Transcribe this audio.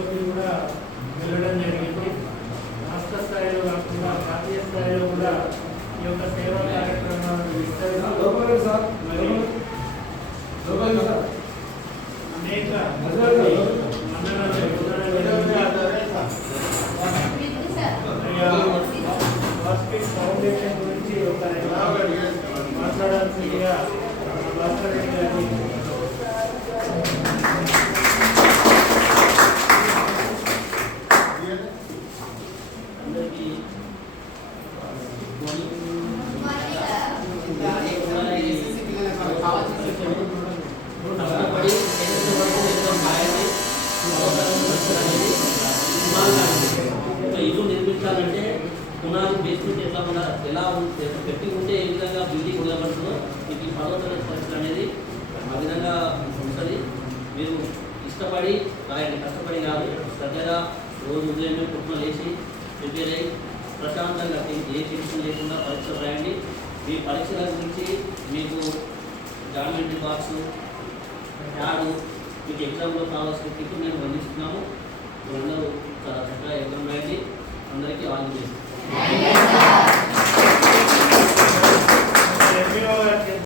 స్థాయిలోకి కూడా వెళ్ళడం జరిగింది. రాష్ట్ర స్థాయిలో కాకుండా జాతీయ స్థాయిలో కూడా ఈ యొక్క సేవా కార్యక్రమాలను అనేక ఫౌండేషన్ గురించి ఒక మాట్లాడాల్సిందిగా గారిని అనేది ఒక ఇల్లు నిర్మించాలంటే పునాది బేస్మెంట్ ఎట్లా ఉండాలి ఎలా పెట్టి ఉంటే ఏ విధంగా బిల్డింగ్ నిలబడుతుందో మీకు ఈ పదవ తరగతి పరీక్షలు అనేది ఆ విధంగా ఉంటుంది. మీరు ఇష్టపడి రాయండి కష్టపడి కాదు శ్రద్ధగా రోజు ఉదయం కుటుంబం లేచి ప్రిపేర్ అయ్యి ప్రశాంతంగా ఏ టెన్షన్ లేకుండా పరీక్షలు రాయండి. మీ పరీక్షల గురించి మీకు జామెంట్రీ బాక్స్ ప్యాడు మీకు ఎగ్జామ్లో కావాల్సిన స్థితికి మేము అందిస్తున్నాము. మీరందరూ చాలా చక్కగా ఎగ్జామ్ రాయండి అందరికీ ఆల్ ది బెస్ట్